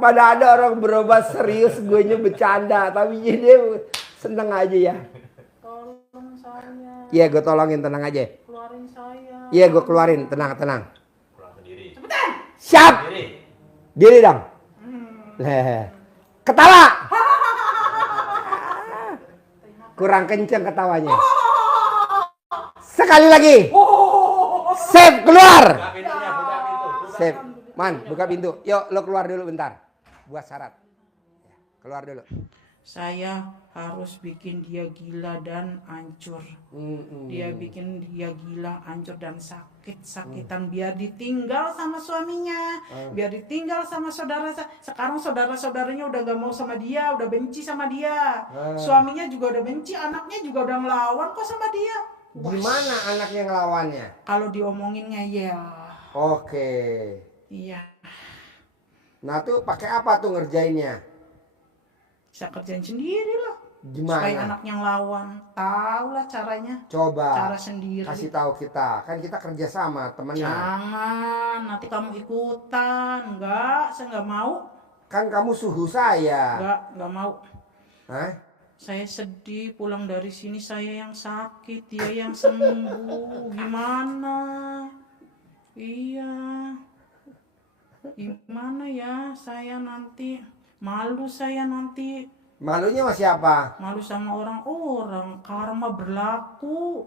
Pada ada orang berobat serius, gue nya bercanda, tapi dia seneng aja ya. Tolong saya. Iya, gue tolongin, tenang aja. Keluarin saya. Iya, gue keluarin, tenang. Pulang sendiri. Cepetan. Siap. Sendiri. Diri dong. Ketawa. Kurang kenceng ketawanya. Sekali lagi. Save, keluar. Buka pintunya, buka pintu. Save. Man, buka pintu. Yuk, lo keluar dulu bentar. Buat syarat. Keluar dulu. Saya harus bikin dia gila dan hancur. Dia bikin dia gila, hancur dan sakit-sakitan biar ditinggal sama suaminya, biar ditinggal sama saudara. Sekarang saudara-saudaranya udah gak mau sama dia, udah benci sama dia. Suaminya juga udah benci, anaknya juga udah ngelawan kok sama dia. Gimana anaknya ngelawannya? Kalau diomonginnya ya. Oke. Iya. Nah tuh pakai apa tuh ngerjainnya? Bisa kerjain sendiri lah. Gimana? Supaya anaknya ngelawan. Tahu lah caranya. Coba. Cara sendiri. Kasih tahu kita. Kan kita kerja sama temenan. Jangan, nanti kamu ikutan. Enggak, saya enggak mau. Kan kamu suhu saya. Enggak mau. Hah? Saya sedih pulang dari sini, saya yang sakit, dia yang sembuh. Gimana? Iya. Gimana ya saya nanti? Malu saya nanti. Malunya sama siapa? Malu sama orang-orang. Karma berlaku.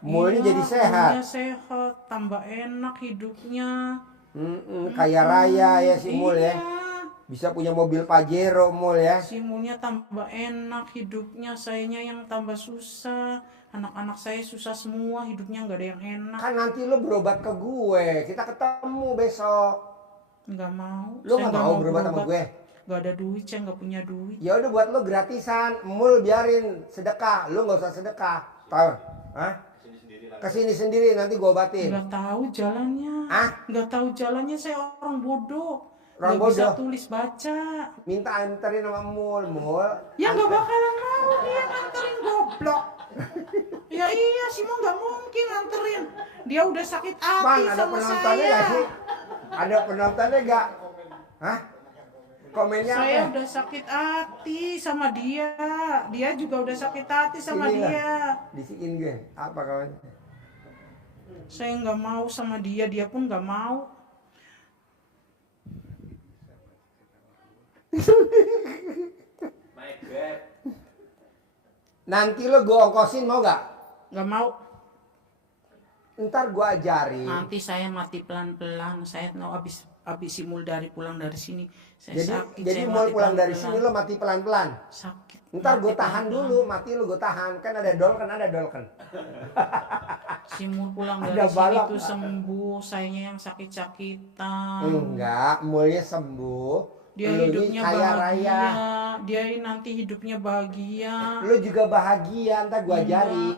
Mulanya Iya, jadi sehat. mulanya sehat, tambah enak hidupnya. Kaya raya ya si Mul ya. Iya. Bisa punya mobil Pajero Mul ya. Si Mulnya tambah enak hidupnya, sayanya yang tambah susah. Anak-anak saya susah semua, hidupnya nggak ada yang enak. Kan nanti lo berobat ke gue. Kita ketemu besok. Nggak mau. Lo Saya nggak mau berobat sama gue? Nggak ada duit, saya nggak punya duit. Ya udah buat lo gratisan. Mul biarin sedekah. Lo nggak usah sedekah. Tahu? Hah? Kesini sendiri nanti gue obatin. Nggak tahu jalannya. Nggak tahu jalannya, saya orang bodoh. Orang Nggak bisa bodoh? tulis baca. Minta anterin sama Mul. Ya nggak bakalan mau dia nganterin, goblok. Ya iya sih, mau nggak mungkin nganterin. Dia udah sakit hati Bang, ada sama penontonnya saya. gak sih? Ada penontonnya gak? Hah? Komennya Saya apa? udah sakit hati sama dia. Dia juga udah sakit hati sama Inilah. dia. Bisikin gue. Apa kawan? Saya nggak mau sama dia, dia pun nggak mau. Nanti lo gue ongkosin mau gak? Nggak mau. Ntar gue ajarin. Nanti saya mati pelan-pelan. Saya mau habis si Mul pulang dari sini. Saya sakit. Jadi saya Mul mati pulang dari pelan-pelan. sini lo mati pelan-pelan. Sakit. Ntar gue mati tahan pelan-pelan. dulu, mati lo gue tahan. Kan ada dolken. Si Mul pulang Ada dari sini balak. tuh sembuh. Sayanya yang sakit-sakitan. Enggak, Mulnya sembuh. Dia Lo ini hidupnya kaya bahagia. raya. Dia nanti hidupnya bahagia. Lo juga bahagia, ntar gue ajarin.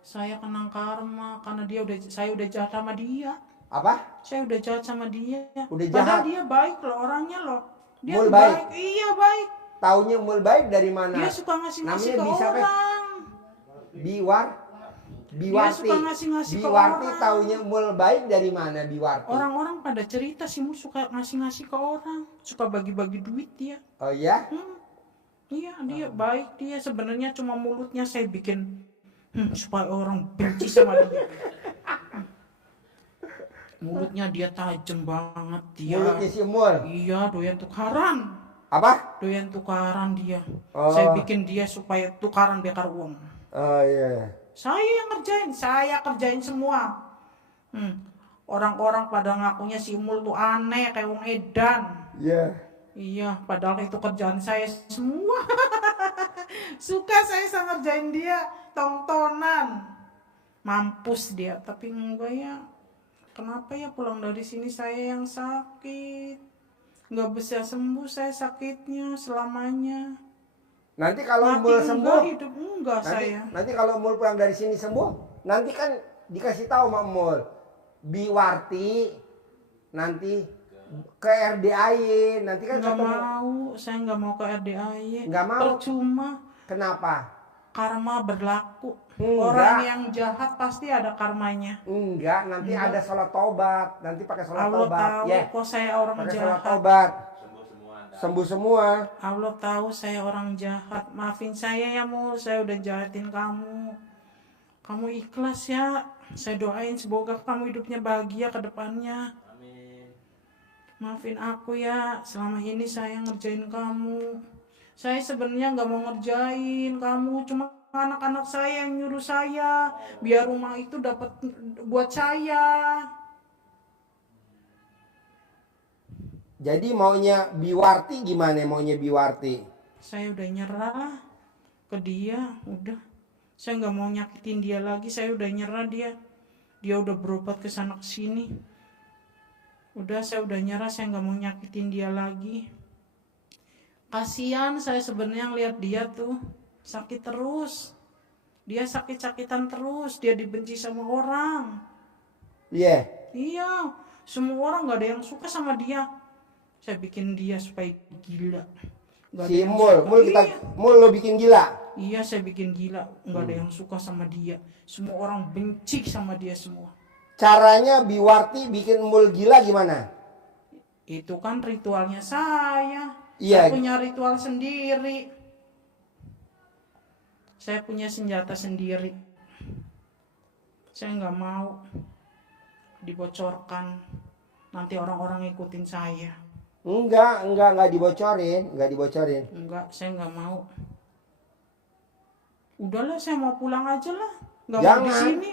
Saya kenang karma karena saya udah jahat sama dia. Apa? Saya udah jahat sama dia. Udah Padahal jahat? dia baik loh orangnya loh. Dia Mul tuh baik? Iya baik. Taunya Mul baik dari mana? Dia suka ngasih-ngasih Namanya ke bisa, Pe? orang. Dia suka ngasih-ngasih ke Biwarti orang. taunya Mul baik dari mana Biwarti? Orang-orang pada cerita si Mul suka ngasih-ngasih ke orang. Suka bagi-bagi duit dia. Oh iya? Iya dia baik, dia sebenarnya cuma mulutnya saya bikin supaya orang benci sama dia. Mulutnya dia tajam banget dia. Mulutnya si Mul. Iya, doyan tukaran. Apa? Doyan tukaran dia. Oh. Saya bikin dia supaya tukaran bekar uang. Oh iya. Saya yang ngerjain, saya kerjain semua. Orang-orang pada ngakunya si Mul tuh aneh kayak wong edan. Iya. Iya, padahal itu kerjaan saya semua. Suka saya ngerjain dia, tontonan. Mampus dia, tapi enggak ya. Kenapa ya pulang dari sini saya yang sakit? Nggak bisa sembuh saya sakitnya selamanya. Nanti kalau Mati Mul enggak, sembuh, hidup enggak saya. nanti kalau Mul pulang dari sini sembuh, nanti kan dikasih tahu sama Mul, Biwarti nanti ke RDAY, nanti kan Nggak ketemu. mau, saya nggak mau ke RDAY. Nggak mau? Percuma, Kenapa? karma berlaku. Enggak. Orang yang jahat pasti ada karmanya. Enggak, nanti ada sholat tobat, nanti pakai sholat Allah tobat. tahu Ya, kok saya orang pakai sholat jahat. tobat. sembuh semua. Allah tahu saya orang jahat. Maafin saya ya Mul, saya udah jahatin kamu. Kamu ikhlas ya. Saya doain semoga kamu hidupnya bahagia ke depannya. Amin. Maafin aku ya, selama ini saya ngerjain kamu. Saya sebenarnya nggak mau ngerjain kamu, cuma anak-anak saya yang nyuruh saya biar rumah itu dapat buat saya. Jadi maunya Biwarti gimana maunya Biwarti? Saya udah nyerah ke dia, udah. Saya nggak mau nyakitin dia lagi, saya udah nyerah dia. Dia udah berobat ke sana ke sini. Udah, saya udah nyerah, saya nggak mau nyakitin dia lagi. Kasihan saya sebenarnya ngeliat dia tuh sakit terus. Dia sakit-sakitan terus, dia dibenci sama orang. Iya. Iya, semua orang nggak ada yang suka sama dia. Saya bikin dia supaya gila. Nggak ada Si yang Mul, suka. Mul kita, Iya. Mul lo bikin gila. Iya, saya bikin gila. Nggak ada yang suka sama dia. Semua orang benci sama dia semua. Caranya Biwarti bikin Mul gila gimana? Itu kan ritualnya saya. Iya. Saya punya ritual sendiri. Saya punya senjata sendiri. Saya nggak mau dibocorkan. Nanti orang-orang ngikutin saya. Enggak dibocorin, Enggak, saya nggak mau. Udahlah, saya mau pulang aja lah. Nggak mau Jangan. di sini.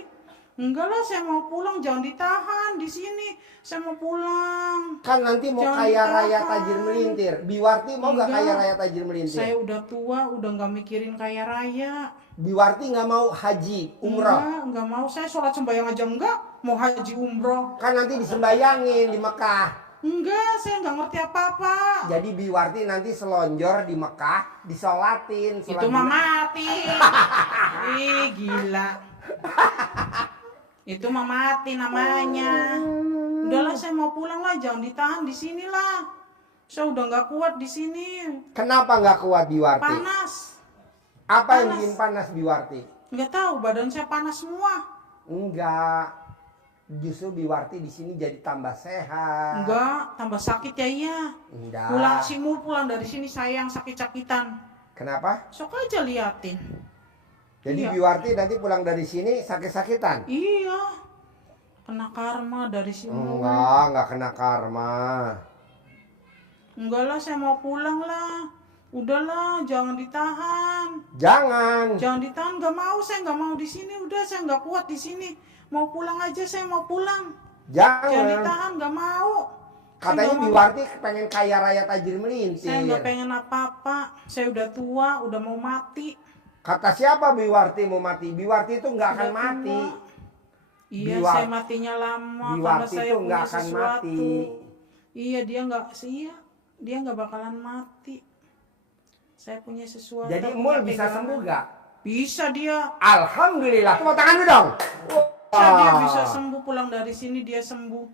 Enggak lah, saya mau pulang. Jangan ditahan di sini. Saya mau pulang. Kan nanti mau Jangan kaya raya ditahan. tajir melintir. Biwarti mau nggak Enggak. kaya raya tajir melintir? Saya udah tua, udah nggak mikirin kaya raya. Biwarti nggak mau haji, umroh. Enggak mau. Saya sholat sembahyang aja enggak. Mau haji umroh. Kan nanti disembayangin di Mekah. Enggak, saya nggak ngerti apa-apa. Jadi Biwarti nanti selonjor di Mekah, disolatin. sholat Itu mah Jumat. mati. Ih, gila. Itu mah mati namanya. Udahlah, saya mau pulang lah, jangan ditahan di sini lah. Saya udah nggak kuat di sini. Kenapa nggak kuat Biwarti? Panas. Apa yang panas. bikin panas Biwarti? Nggak tahu, badan saya panas semua. Enggak. Justru Biwarti di sini jadi tambah sehat. Enggak, tambah sakit ya iya. Enggak. Pulang si Mul pulang dari sini saya yang sakit-sakitan. Kenapa? Sok aja liatin. Jadi Iya. Biwarti nanti pulang dari sini sakit-sakitan? Iya. Kena karma dari si Mul. Enggak kena karma. Enggak lah, saya mau pulang lah. Udahlah, jangan ditahan. Jangan. Jangan ditahan, nggak mau. Saya nggak mau di sini. Udah, saya nggak kuat di sini. Mau pulang aja, saya mau pulang. Jangan Jangan. ditahan, nggak mau. Saya Katanya nggak mau. Biwarti pengen kaya raya tajir melintir. Saya nggak pengen apa-apa. Saya udah tua, udah mau mati. Kata siapa Biwarti mau mati? Biwarti itu nggak akan Udah mati. tua. Iya, Biwar- saya matinya lama karena Biwarti saya itu punya nggak akan sesuatu. mati. Iya, dia nggak bakalan mati. Saya punya sesuatu. Jadi punya Mul bisa pegangan. sembuh gak? Bisa dia. Alhamdulillah. Tepuk tangan dulu dong. Dia Wah. bisa sembuh, pulang dari sini dia sembuh.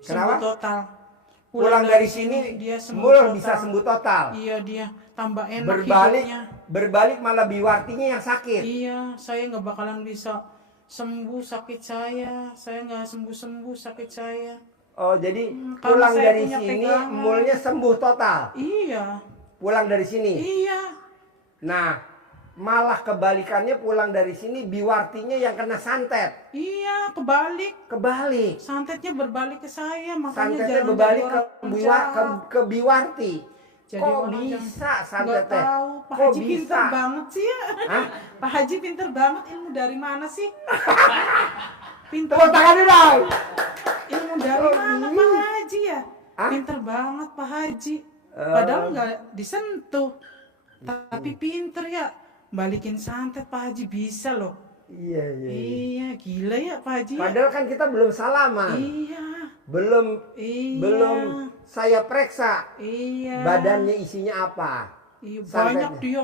Kenapa? Sembuh total. Pulang dari sini dia sembuh Mul total. bisa sembuh total. Iya, dia tambah enak Berbalik hidupnya. berbalik malah Biwartinya yang sakit. Iya, saya nggak bakalan bisa sembuh sakit saya. Saya nggak sembuh sakit saya. Oh jadi Karena pulang saya dari punya sini pegangan. Mulnya sembuh total. Iya, Pulang dari sini. iya. Nah malah kebalikannya pulang dari sini Biwartinya yang kena santet. Iya, kebalik. Kebalik. Santetnya berbalik ke saya, makanya Santetnya jangan berbalik jadi orang jahat. ke Biwarti. Jadi Kok orang bisa Nggak santetnya? tahu, Pak Kok Haji pinter bisa? banget sih ya. Hah? Pak Haji pinter banget, ilmu dari mana sih? Pinter, Tepuk tangan dulu dong. ilmu dari mana Pak Haji ya? Hah? Pinter banget Pak Haji. Padahal nggak disentuh, tapi pinter ya. Balikin santet Pak Haji bisa loh. Iya. Iya, gila ya Pak Haji. ya? Padahal kan kita belum salaman. Iya, Belum iya. belum saya periksa Iya. badannya isinya apa. Iya, Santetnya. banyak dia.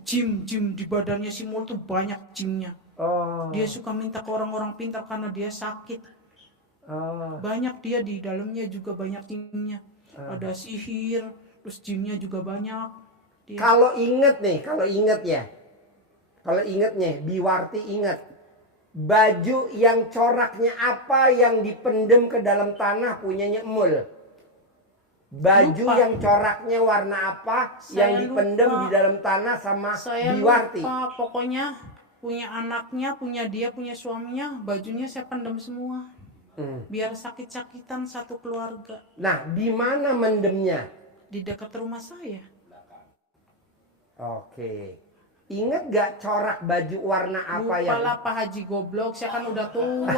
Gym di badannya si Mul tuh banyak gymnya. Oh. Dia suka minta ke orang-orang pintar karena dia sakit. Oh. Banyak dia di dalamnya juga banyak gymnya. Ada sihir, terus gymnya juga banyak. Dia. Kalau inget ya. Kalau ingetnya, Biwarti inget. Baju yang coraknya apa yang dipendem ke dalam tanah punyanya Mul. Baju Lupa. yang coraknya warna apa Saya yang dipendam lupa. di dalam tanah sama Saya Biwarti? lupa, pokoknya punya anaknya, punya dia, punya suaminya, bajunya saya pendam semua. Biar sakit-sakitan satu keluarga. Nah, di mana mendemnya? Di dekat rumah saya. Oke. Ingat gak corak baju warna apa Lupa yang? lah Pak Haji goblok, saya kan udah tua.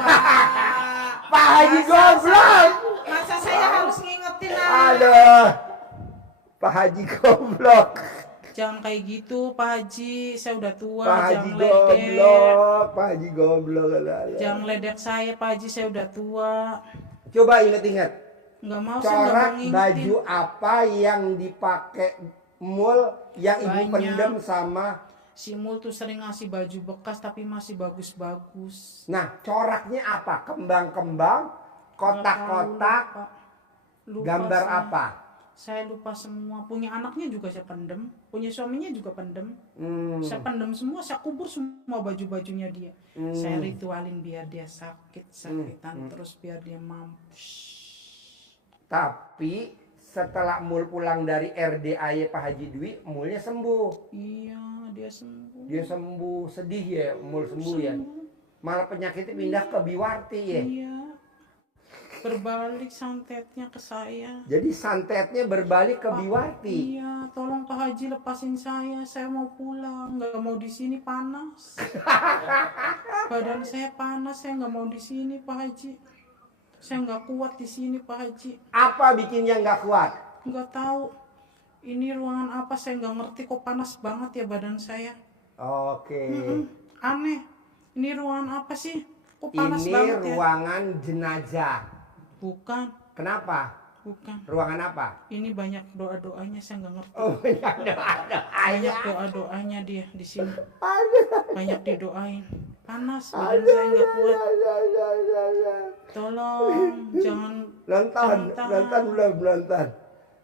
Pak Haji goblok. Masa saya harus ngingetin Aduh. Pak Haji goblok. Jangan kayak gitu Pak Haji, saya udah tua. Pak Haji Jangan ledek. goblok. Pak Haji goblok. Jangan ledek saya Pak Haji, saya udah tua. Coba inget-inget. Nggak mau, saya nggak mau Corak ngingetin. baju apa yang dipakai mul yang ibu Banyak. pendem sama. Si Mul tuh sering ngasih baju bekas tapi masih bagus-bagus. Nah, coraknya apa? Kembang-kembang, kotak-kotak, Nggak tahu, lupa. gambar Saya. apa? Saya lupa semua. Punya anaknya juga saya pendem, punya suaminya juga pendem. Saya pendem semua, saya kubur semua baju-bajunya dia. Saya ritualin biar dia sakit-sakitan terus biar dia mampus. Tapi setelah mul pulang dari RDAY Pak Haji Dwi, mulnya sembuh. Iya, dia sembuh. Dia sembuh, sedih ya, mul sembuh ya. Malah penyakitnya pindah ke Biwarti ya. Iya. Berbalik santetnya ke saya. Jadi santetnya berbalik ke Biwarti. Iya, tolong Pak Haji lepasin saya mau pulang, nggak mau di sini panas. Badan saya panas, saya nggak mau di sini Pak Haji. Saya nggak kuat di sini Pak Haji. Apa bikinnya nggak kuat? Nggak tahu. Ini ruangan apa saya nggak ngerti kok panas banget ya badan saya. Oke. Aneh. Ini ruangan apa sih? Kok panas Ini banget ya? ruangan jenazah. Bukan, Kenapa? bukan. Ruangan apa? Ini banyak doa-doanya saya nggak ngerti. Oh, banyak doa-doa. Banyak doa-doanya dia di sini. Aduh. Banyak didoain. Panas badan saya nggak kuat. Tolong jangan Nonton belum.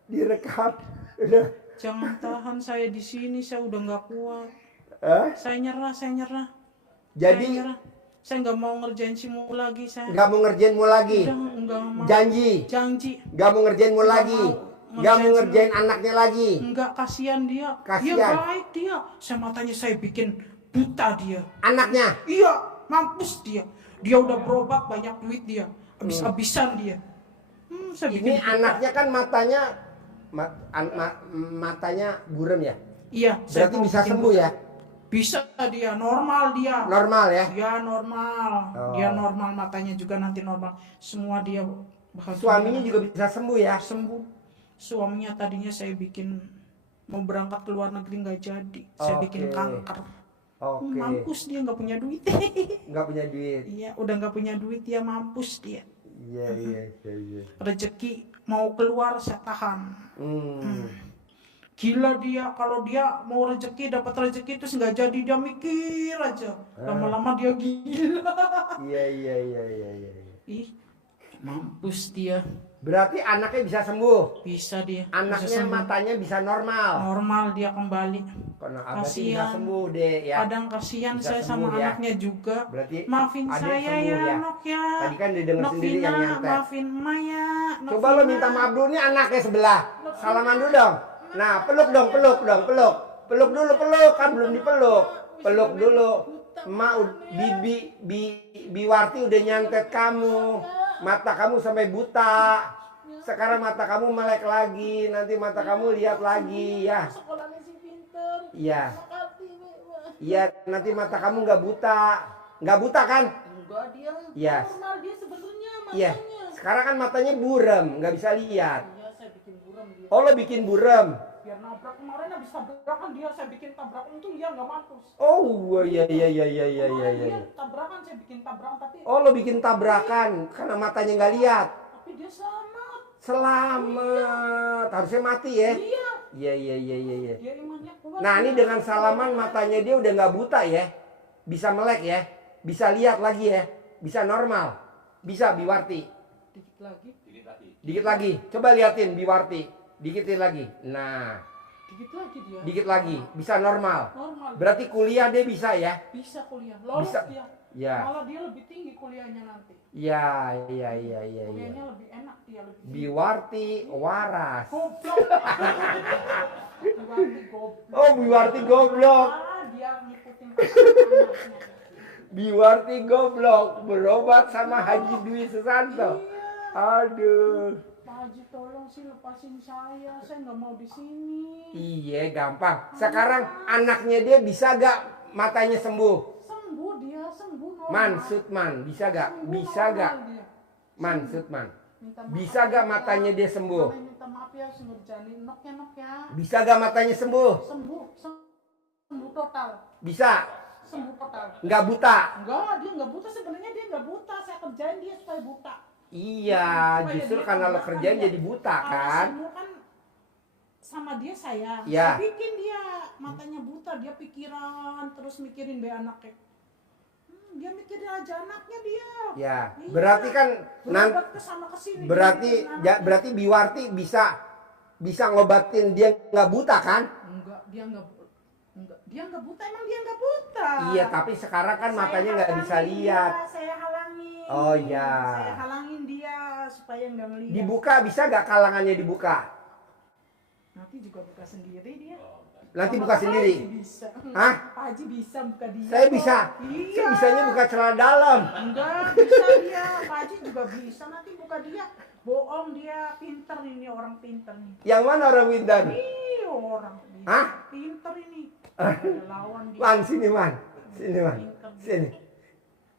Direkam. Udah. jangan tahan saya di sini, saya udah nggak kuat. Saya nyerah. Jadi Saya nggak mau ngerjain si Mul lagi saya. nggak mau ngerjainmu lagi. Udah nggak mau. Janji. Nggak mau ngerjainmu lagi. Nggak mau ngerjain anaknya lagi. Enggak, kasihan dia. Dia Kasihan. baik dia. Matanya saya bikin buta dia. Anaknya. Iya, mampus dia. Dia udah berobat banyak duit dia. Habis-habisan dia. Saya Ini bikin buta. anaknya kan matanya buram ya. Iya, saya Berarti mau bisa bikin sembuh buta. ya. Bisa dia, normal dia. Normal ya. Dia normal. Oh. Dia normal, matanya juga nanti normal. Semua dia bahagia. Suaminya juga bisa sembuh ya. Sembuh. Suaminya tadinya saya bikin mau berangkat ke luar negeri nggak jadi. Saya bikin Oke. kanker. Oke. Mampus dia nggak punya duit. Nggak punya duit. Iya, udah nggak punya duit dia mampus dia. Iya. Rezeki mau keluar saya tahan. Gila dia, kalau dia mau rezeki dapat rezeki terus nggak jadi dia mikir aja. Lama-lama dia gila. Iya. Ih, mampus dia. Berarti anaknya bisa sembuh. Bisa dia. Bisa Anaknya sembuh. matanya bisa normal. Normal dia kembali. Karena berarti bisa Kasihan. sembuh deh ya. Kadang kasihan Bisa saya sama sembuh ya. anaknya juga. Berarti Maafin adik saya sembuh ya, ya. Nok ya. Tadi kan didengar sendiri yang Novina, nyantet. maafin Maya. Coba lo minta maaf dulu nih anaknya sebelah. Salaman dulu dong. Nah, peluk dong. Peluk dulu, kan belum dipeluk. Peluk dulu. Biwarti udah nyantet kamu. Mata kamu sampai buta. Sekarang mata kamu melek lagi. Nanti mata kamu lihat lagi ya. Sekolahnya si pinter. Iya. Makasih, Mak. Iya, nanti mata kamu nggak buta. Nggak buta kan? Enggak dia. Iya. Normal dia sebenarnya matanya. Iya. Sekarang kan matanya buram, nggak bisa lihat. Iya, saya bikin buram dia. Oh, lo bikin buram. Biar nabrak kemarin habis tabrakan dia saya bikin tabrakan untung dia nggak mampus. Oh, iya. Kemarin dia tabrakan saya bikin tabrakan tapi Oh, lo bikin tabrakan karena matanya nggak lihat. dia selamat. Selamat. Harusnya mati ya. Iya. Iya. Dia imannya kuat. Nah, ini dengan salaman matanya dia udah nggak buta ya. Bisa melek ya. Bisa lihat lagi ya. Bisa normal. Bisa Biwarti. Dikit lagi. Dikit lagi. Coba liatin Biwarti. Dikitin lagi. Nah, Dikit lagi dia. dikit lagi. Bisa normal. Normal. Berarti kuliah dia bisa ya. Bisa kuliah. Lolos Bisa. dia. Ya. Malah dia lebih tinggi kuliahnya nanti. Iya. Kuliahnya lebih enak. dia lebih. Biwarti waras. Goblok. Biwarti goblok. Oh, Biwarti goblok. Dia ngikutin anaknya. Biwarti goblok berobat sama Haji Dwi Susanto. Iya. Aduh. Pak Haji tolong sih lepasin saya nggak mau di sini. Iya, gampang. Sekarang anaknya dia bisa gak matanya sembuh? Sembuh dia, sembuh normal. Mansutman, bisa gak? Sembuh Bisa normal gak? dia. Mansutman. Minta maaf Bisa gak ya, matanya dia sembuh? Mama minta maaf ya, harus ngerjain nok ya. Bisa gak matanya sembuh? Sembuh total. Bisa. Sembuh total. Nggak buta? Enggak, dia nggak buta, sebenarnya dia nggak buta. Saya kerjain dia supaya buta. Iya, Supaya justru dia karena lo tambahkan kerjain dia. jadi buta Kalau kan? semua kan sama dia saya. Ya. Saya bikin dia matanya buta, dia pikiran terus mikirin be anaknya. Dia mikirin aja anaknya dia. Ya, Iya. berarti kan nanti Berobat ke sana kesini. berarti dia mikirin anaknya. berarti Biwarti bisa ngobatin dia nggak buta kan? Enggak, dia nggak buta, emang dia nggak buta. Iya, tapi sekarang kan Saya matanya nggak halangin bisa lihat. dia, saya halangin. Oh, iya. Saya halangin dia supaya nggak ngelihat. Dibuka bisa nggak kalangannya dibuka? Nanti juga buka sendiri dia. Nanti Sama buka Pak sendiri? Haji bisa. Hah? Pak Haji bisa buka dia. Saya bisa. Iya. Saya bisanya buka celana dalam. Enggak, bisa dia. Pak Haji juga bisa nanti buka dia. Bohong dia, pinter ini, orang pinter nih. Yang mana orang Windan? Iya, orang pinter. Hah? Pinter ini. Ada lawan dia. Man, sini man. Sini man. Pinter dia. Sini.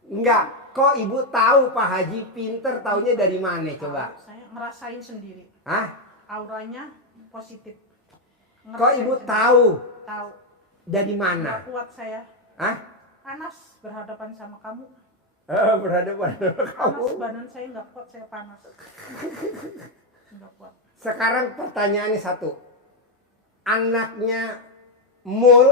Enggak, kok ibu tahu Pak Haji pinter, taunya dari mana coba? Saya ngerasain sendiri. Hah? Auranya positif. Kok Ngerasain ibu sendiri. tahu Tahu. dari mana? Nggak kuat saya. Hah? Panas berhadapan sama kamu. Berhadapan sama kamu. Panas badan saya nggak kuat, saya panas. Nggak kuat. Sekarang pertanyaannya satu. Anaknya Mul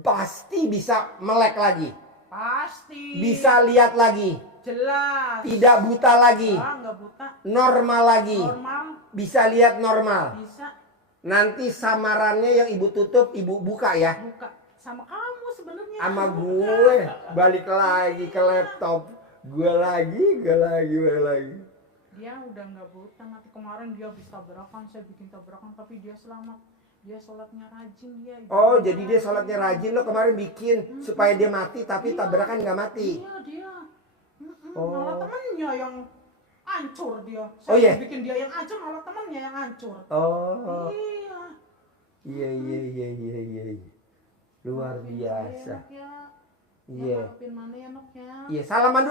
pasti bisa melek lagi. Pasti. Bisa lihat lagi. Jelas. Tidak buta lagi. Nggak buta. Normal lagi. Normal. Bisa lihat normal. Bisa Nanti samarannya yang ibu tutup, ibu buka ya. buka. Sama kamu sebenarnya. Sama Buka. gue balik lagi ke laptop. Gue lagi. Dia udah nggak buta. Nanti kemarin dia habis tabrakan, saya bikin tabrakan, tapi dia selamat. Dia sholatnya rajin dia. Oh, jadi dia sholatnya rajin. Lo kemarin bikin supaya dia mati, tapi Iya. tabrakan nggak mati. Iya dia. Oh. Malah temennya yang hancur dia. Oh, iya? Bikin dia yang hancur, malah temennya yang hancur. Oh, Iya. iya. Luar biasa. Enak ya. Iya. Maafin mana ya nok ya. Iya, salaman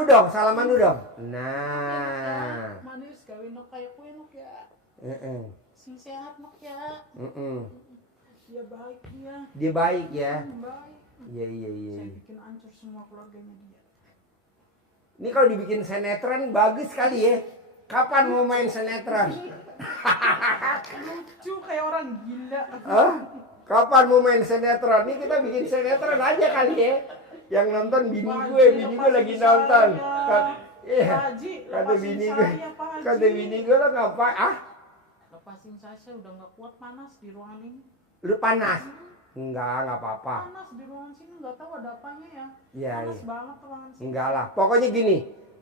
dulu dong. Nah. Manis kawin nok kayak kue nok ya. Heeh. Sing sehat nok ya. Dia baik dia. Dia baik ya. Baik. Iya. Saya bikin hancur semua keluarganya dia. Ini kalau dibikin sinetron bagus kali ya. Kapan mau main sinetron? Lucu kayak orang gila. Hah? Kapan mau main sinetron? Ini kita bikin sinetron aja kali ya. Yang nonton bini Pak gue Haji, lepasin lagi nonton. saya. Iya. Pak Haji, Kata lepasin bini gue. saya, Pak Haji. Kata bini gue lo ngapain? Lepasin saya udah nggak kuat, panas di ruangan ini. Lu panas? Enggak apa-apa. Panas di ruangan sini, nggak tahu ada apanya ya. Iya, Panas iya. banget ruangan sini. Enggak lah. Pokoknya gini.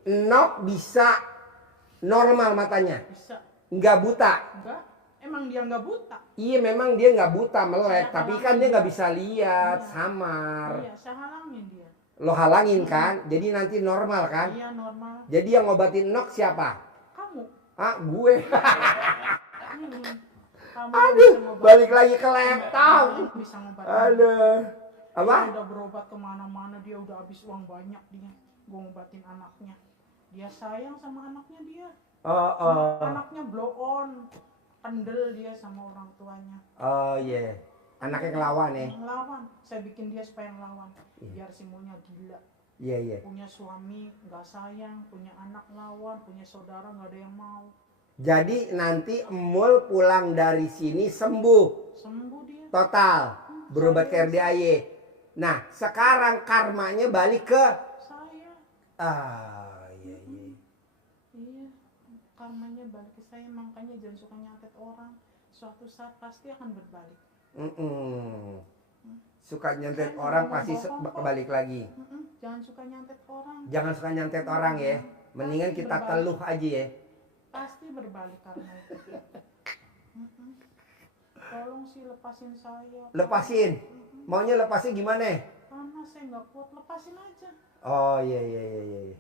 Nok bisa normal matanya. Bisa. Nggak buta. Enggak? Emang dia nggak buta? Iya memang dia nggak buta melek. Saya Tapi halangin kan dia nggak dia. bisa lihat. Iya. Samar. Iya, saya halangin dia. Lo halangin kan. Jadi nanti normal kan. Iya, normal. Jadi yang ngobatin Nok siapa? Kamu. Gue. Kamu Aduh, bisa ngobatin. balik lagi ke laptop. Kamu bisa ngobatin. Aduh. Apa? Dia udah berobat kemana-mana, dia udah habis uang banyak dia. Gue ngobatin anaknya. Dia sayang sama anaknya dia. Oh. Anaknya blow on. Kendel dia sama orang tuanya. Oh iya. Anaknya ngelawan ya. Ngelawan. Saya bikin dia supaya ngelawan. Biar si Mulnya gila. Iya. Punya suami nggak sayang, punya anak lawan, punya saudara nggak ada yang mau. Jadi nanti Emul pulang dari sini sembuh Sembuh dia. total, berobat ke RDAY. Nah, sekarang karmanya balik ke Saya. iya. Iya. Karmanya balik ke saya, makanya jangan suka nyantet orang. Suatu saat pasti akan berbalik. Suka nyantet orang pasti kebalik lagi. Jangan suka nyantet orang. Jangan suka nyantet orang ya. Mendingan kita teluh aja ya. Pasti berbalik karena itu. Mm-mm. Tolong sih lepasin saya. Lepasin. Maunya lepasnya gimana? Panas, saya nggak kuat, lepasin aja. Oh iya iya iya iya.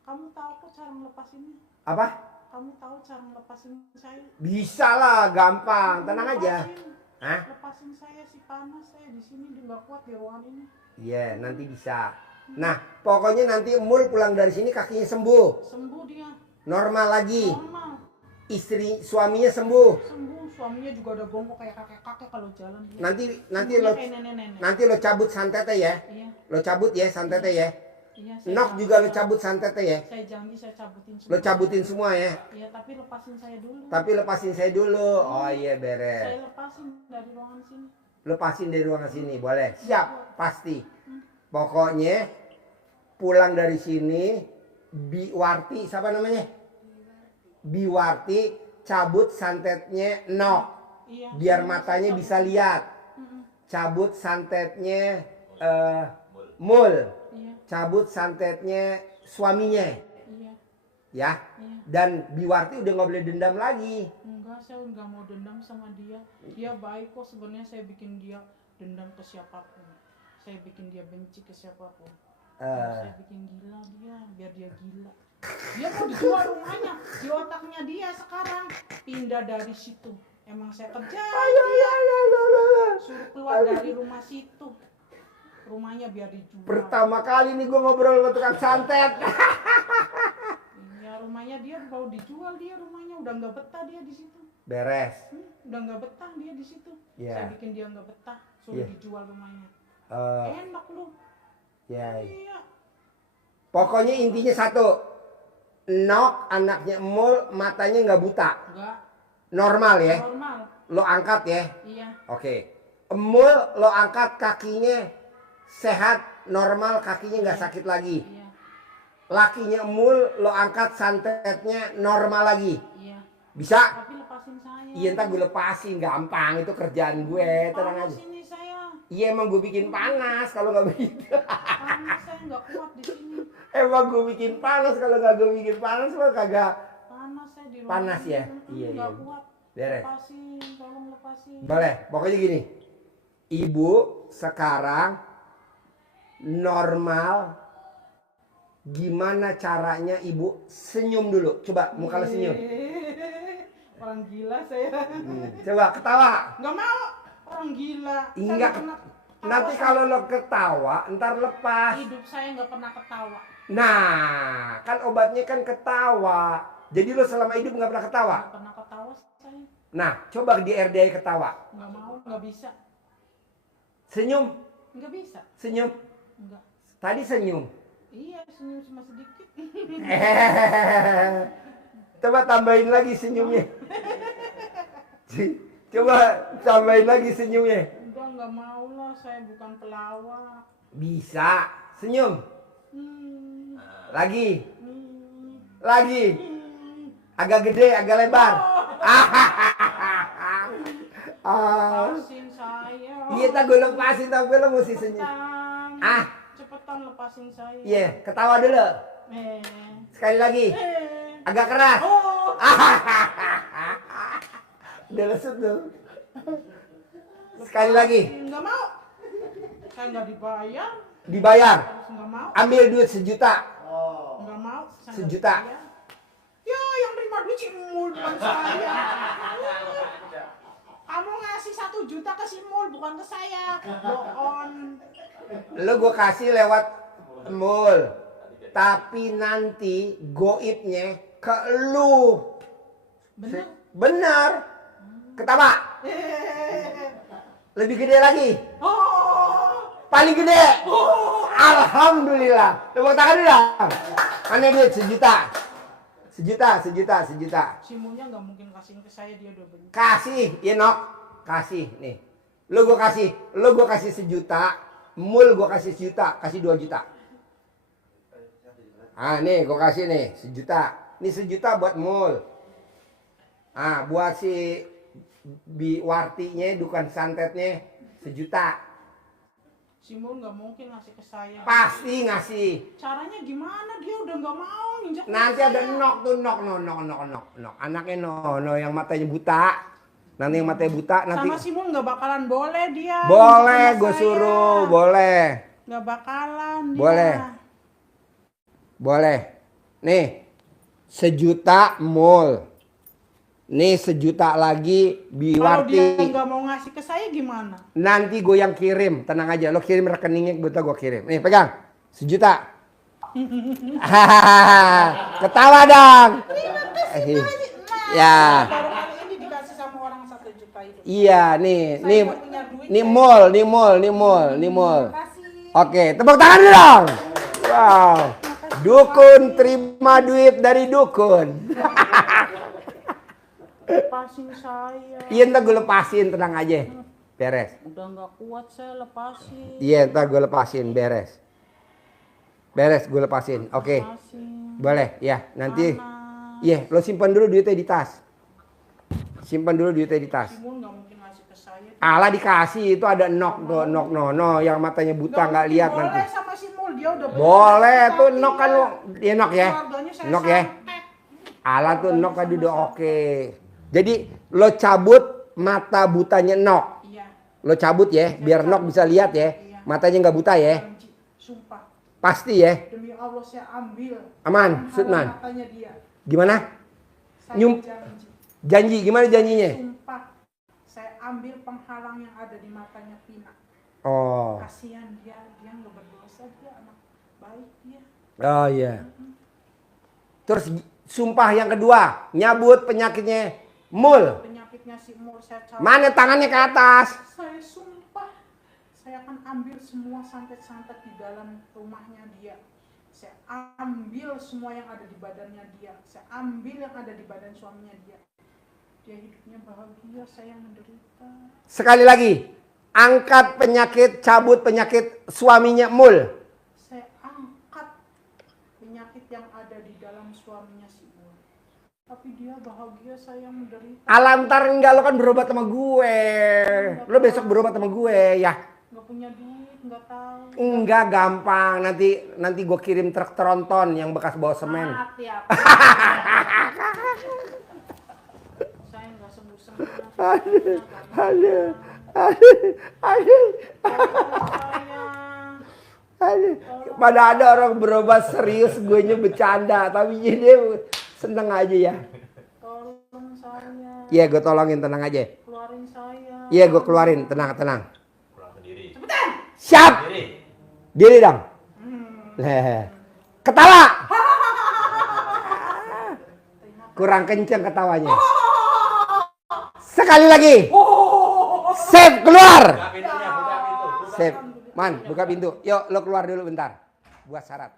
Kamu tahu kok cara ngelepasinnya? Apa? Kamu tahu cara ngelepasin saya? Bisa lah, gampang. Tenang aja. Lepasin. Hah? Lepasin saya sih, panas saya di sini nggak kuat di ruangan ini. Iya, nanti bisa. Nah, pokoknya nanti Mul pulang dari sini kakinya sembuh. Sembuh dia, Normal lagi. normal. Istri suaminya sembuh. Sembuh, suaminya juga udah bongkok kayak kakek-kakek kalau jalan dia. Nanti Sembuhnya lo kayak nenek-nenek. nanti lo cabut santetnya ya. Iya, Lo cabut ya santetnya ya. iya. Saya Nok janji juga lo saya- cabut santetnya ya. Saya janji saya cabutin semua. Lo cabutin semua ya. Iya, tapi lepasin saya dulu. Tapi lepasin saya dulu. Oh iya Saya beres. lepasin dari ruangan sini. Lepasin dari ruangan sini boleh. Siap, pasti. Pokoknya pulang dari sini Biwarti siapa namanya? Biwarti cabut santetnya Nok. Iya. Biar matanya bisa lihat. Mm-mm. Cabut santetnya Mul. Iya, Cabut santetnya suaminya. iya, Ya. iya. Dan Biwarti udah nggak boleh dendam lagi. Enggak, saya enggak mau dendam sama dia. Dia baik kok, sebenarnya saya bikin dia dendam ke siapapun. Saya bikin dia benci ke siapapun. Saya bikin gila dia, biar dia gila. Dia mau dijual rumahnya, di otaknya dia sekarang pindah dari situ. Emang saya kerja dia, suruh keluar dari rumah situ. Rumahnya biar dijual. Pertama kali nih gue ngobrol sama tukang santet. Ya rumahnya dia mau dijual, dia rumahnya udah nggak betah dia di situ. Beres. Udah nggak betah dia di situ. Iya. Saya bikin dia nggak betah, suruh Iya. dijual rumahnya. Eh, Enak lu. ya. Iya. Pokoknya intinya satu. Nok anaknya Mul matanya nggak buta. Enggak, Normal ya. normal. Lo angkat ya. Iya. Oke. Mul lo angkat kakinya sehat, normal, kakinya nggak sakit lagi. Iya. Lakinya Mul lo angkat santetnya normal lagi. Iya. Bisa? Tapi lepasin saya. Iya ntar gue lepasin, gampang itu kerjaan gue, tenang Panas aja. ini saya. Iya emang gue bikin panas kalau nggak begitu. Panas saya nggak kuat di sini. Emang gue bikin panas kalau nggak gue bikin panas lo kagak. Panas saya di rumah. Panas ya? Iya, Nggak iya. kuat. Beres. Lepasin, tolong lepasin. Boleh, pokoknya gini. Ibu sekarang normal. Gimana caranya ibu senyum dulu? Coba muka lo senyum. Orang gila saya. Coba ketawa. Nggak mau. Orang gila. Saya Enggak. nggak pernah Nanti ketawa. kalau lo ketawa, ntar lepas. Hidup saya nggak pernah ketawa. Nah, kan obatnya kan ketawa. Jadi lo selama hidup nggak pernah ketawa. Nggak pernah ketawa saya. Nah, coba di RDI ketawa. Nggak mau, nggak bisa. Senyum, Nggak bisa. senyum. Nggak. Tadi senyum. Iya, senyum cuma sedikit. Coba tambahin lagi senyumnya. Coba tambahin lagi senyumnya. Udah nggak mau lah, saya bukan pelawak. Bisa. Senyum. Hmm, Lagi. hmm, Lagi. hmm. Agak gede, agak lebar. Ah. Lepasin saya. Iya, tak gue lepasin tapi lo mesti senyum. Cepetan. Ah. Cepetan lepasin saya. Iya, ketawa dulu. Eh. Sekali lagi. Eh. Agak keras. Oh. Udah lesut tuh. Sekali lagi. Nggak mau. Saya nggak dibayar. Dibayar. Harus nggak mau. Ambil duit 1 juta. Nggak mau. Saya nggak 1 juta. dibayar. Ya, yang terima duit si Mul bukan saya. Kamu ngasih 1 juta ke si Mul bukan ke saya. Bohong. Lo gue kasih lewat Mul. Tapi nanti goibnya ke lu. Bener. Benar. Ketawa. Lebih gede lagi. Oh. Paling gede. Alhamdulillah. Tepuk tangan dulu. Mana duit 1 juta? 1 juta, 1 juta, 1 juta. Si Mulnya nggak mungkin kasihin ke saya, dia udah benci. Kasih, ya Nok. Kasih nih. Lu gue kasih 1 juta. Mul gue kasih 1 juta, kasih 2 juta. Ah nih gue kasih nih 1 juta. Ini 1 juta buat Mul. Ah buat si Biwartinya, dukan santetnya 1 juta. Si Mul nggak mungkin ngasih ke saya. Pasti ngasih. Caranya gimana? Dia udah nggak mau nginjak. Nanti ada nok tuh, nok. Anaknya no yang matanya buta. Nanti yang matanya buta nanti. Sama si Mul nggak bakalan boleh dia. Boleh, nginjak gue sama suruh, saya. boleh. Nggak bakalan dia. Boleh. Nih, 1 juta Mul. Nih 1 juta lagi Kalau dia Biwarti. nggak mau ngasih ke saya gimana? Nanti gue yang kirim, tenang aja. Lo kirim rekeningnya, gue kirim. Nih pegang, 1 juta. Ketawa dong. Ya, Baru kali ini dikasih sama orang 1 juta itu. iya nih, Saya nih, nggak punya duit, nih saya- mall. Kasih. Oke, tepuk tangan dulu dong. Wow, dukun terima duit dari dukun. Lepasin saya. Iya, ntar gue lepasin, tenang aja. Beres. Udah nggak kuat saya lepasin. Iya, ntar gue lepasin, beres. Beres, gue lepasin. Oke, Lepasin. boleh. Ya, nanti. Mana? Iya, lo simpan dulu duitnya di tas. Simpan dulu duitnya di tas. Si Mul nggak mungkin ngasih ke saya. Alah dikasih, itu ada nok tuh, nok no, yang matanya buta nggak lihat boleh nanti. sama si Mul, dia udah Boleh beli tuh tapi nok kan dia- lo, ya nok ya. keluarganya saya Nok ya. santet. Alah tuh nok Keluarganya tadi sama udah saya. oke. Jadi lo cabut mata butanya nok. Iya. Lo cabut ya, biar nok bisa lihat ya. Matanya nggak buta ya. Janji. Sumpah. Pasti ya. Demi Allah saya ambil. Aman, penghalang Sudman. matanya dia. Gimana? Saya Nyum- janji. Janji, gimana janjinya? Sumpah. Saya ambil penghalang yang ada di matanya Pina. Oh, Kasihan dia nggak berdosa, dia anak baik dia. oh iya. Terus sumpah yang kedua, nyabut penyakitnya Mul. Penyakitnya si Mul saya cabut. Mana tangannya ke atas? Saya sumpah, saya akan ambil semua santet-santet di dalam rumahnya dia. Saya ambil semua yang ada di badannya dia. Saya ambil yang ada di badan suaminya dia. Dia hidupnya bahagia, saya yang menderita. Sekali lagi, angkat penyakit, cabut penyakit suaminya Mul. Saya angkat penyakit yang ada di dalam suaminya si Mul. Tapi dia bahagia, saya yang menderita. Alam ntar enggak, lo kan berobat sama gue. Lo besok berobat sama gue ya. Nggak punya duit, nggak tahu. Enggak gampang, nanti gue kirim truk tronton yang bekas bawa semen. Maaf ya. Saya nggak sembuh-sembuh. Aduh. Pada ada orang berobat serius, gue nya bercanda, tapi dia seneng aja ya. Tolong saya. Iya, gue tolongin, tenang aja. Keluarin saya. Iya, gue keluarin, tenang. Pulang sendiri. Siap, Sendiri. diri dong. Ketawa. Kurang kenceng ketawanya. Sekali lagi. Save, keluar. Buka pintunya, buka pintu. Save. Man, buka pintu. Yuk, lo keluar dulu bentar. Buat syarat.